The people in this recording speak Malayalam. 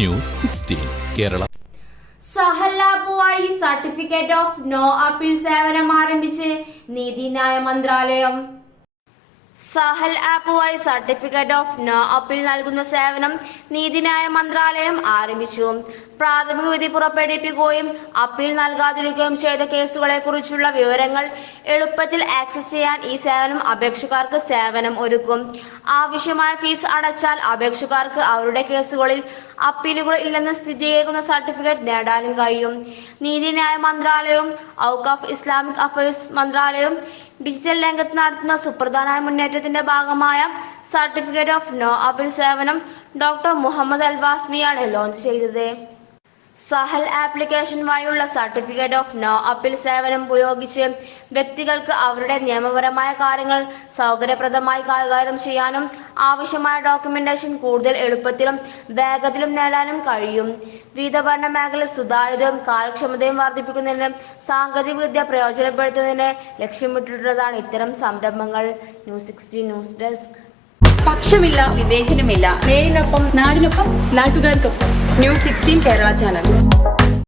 News sixteen Kerala. സഹലാബുവായി certificate of no appeal സേവനം ആരംഭിച്ച് നീതിന്യായ മന്ത്രാലയം. സഹൽ ആപ്പ് വഴി സർട്ടിഫിക്കറ്റ് ഓഫ് നോ അപ്പീൽ നൽകുന്ന സേവനം നീതിന്യായ മന്ത്രാലയം ആരംഭിച്ചു. പ്രാഥമിക വിധി പുറപ്പെടുവിപ്പിക്കുകയും അപ്പീൽ നൽകാതിരിക്കുകയും ചെയ്ത കേസുകളെ കുറിച്ചുള്ള വിവരങ്ങൾ എളുപ്പത്തിൽ ആക്സസ് ചെയ്യാൻ ഈ സേവനം അപേക്ഷക്കാർക്ക് സേവനം ഒരുക്കും. ആവശ്യമായ ഫീസ് അടച്ചാൽ അപേക്ഷക്കാർക്ക് അവരുടെ കേസുകളിൽ അപ്പീലുകൾ ഇല്ലെന്ന് സ്ഥിരീകരിക്കുന്ന സർട്ടിഫിക്കറ്റ് നേടാനും കഴിയും. നീതിന്യായ മന്ത്രാലയവും ഔക്കാഫ് ഇസ്ലാമിക് അഫയേഴ്സ് മന്ത്രാലയവും ഡിജിറ്റൽ രംഗത്ത് നടത്തുന്ന സുപ്രധാനമായ സുപ്രധാന മുന്നേറ്റത്തിന്റെ ഭാഗമായ സർട്ടിഫിക്കറ്റ് ഓഫ് നോ അപ്പീൽ സേവനം ഡോക്ടർ മുഹമ്മദ് അൽവാസ്മിയാണ് ലോഞ്ച് ചെയ്തത്. സഹൽ ആപ്ലിക്കേഷൻ വഴിയുള്ള സർട്ടിഫിക്കറ്റ് ഓഫ് നോ അപ്പീൽ സേവനം ഉപയോഗിച്ച് വ്യക്തികൾക്ക് അവരുടെ നിയമപരമായ കാര്യങ്ങൾ സൗകര്യപ്രദമായി കൈകാര്യം ചെയ്യാനും ആവശ്യമായ ഡോക്യുമെന്റേഷൻ കൂടുതൽ എളുപ്പത്തിലും വേഗത്തിലും നേടാനും കഴിയും. വിവിധ മേഖലയിൽ മേഖല സുതാര്യതയും കാര്യക്ഷമതയും വർദ്ധിപ്പിക്കുന്നതിന് സാങ്കേതിക വിദ്യ പ്രയോജനപ്പെടുത്തുന്നതിന് ലക്ഷ്യമിട്ടിട്ടുള്ളതാണ് ഇത്തരം സംരംഭങ്ങൾ. News sixty news desk. പക്ഷമില്ല വിവേചനമില്ല. നേരിനൊപ്പം നാടിനൊപ്പം നാട്ടുകാർക്കൊപ്പം. News sixteen Kerala channel